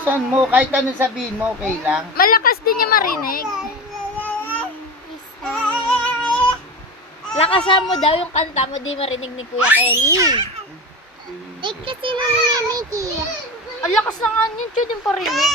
Saan mo? Kahit anong sabihin mo, okay lang. Malakas din niya marinig. Lakasan mo daw yung kanta mo, di marinig ni Kuya Kelly. Eh, kasi naman may kaya. Ang lakas na nga niyan, Chud, yung parinig.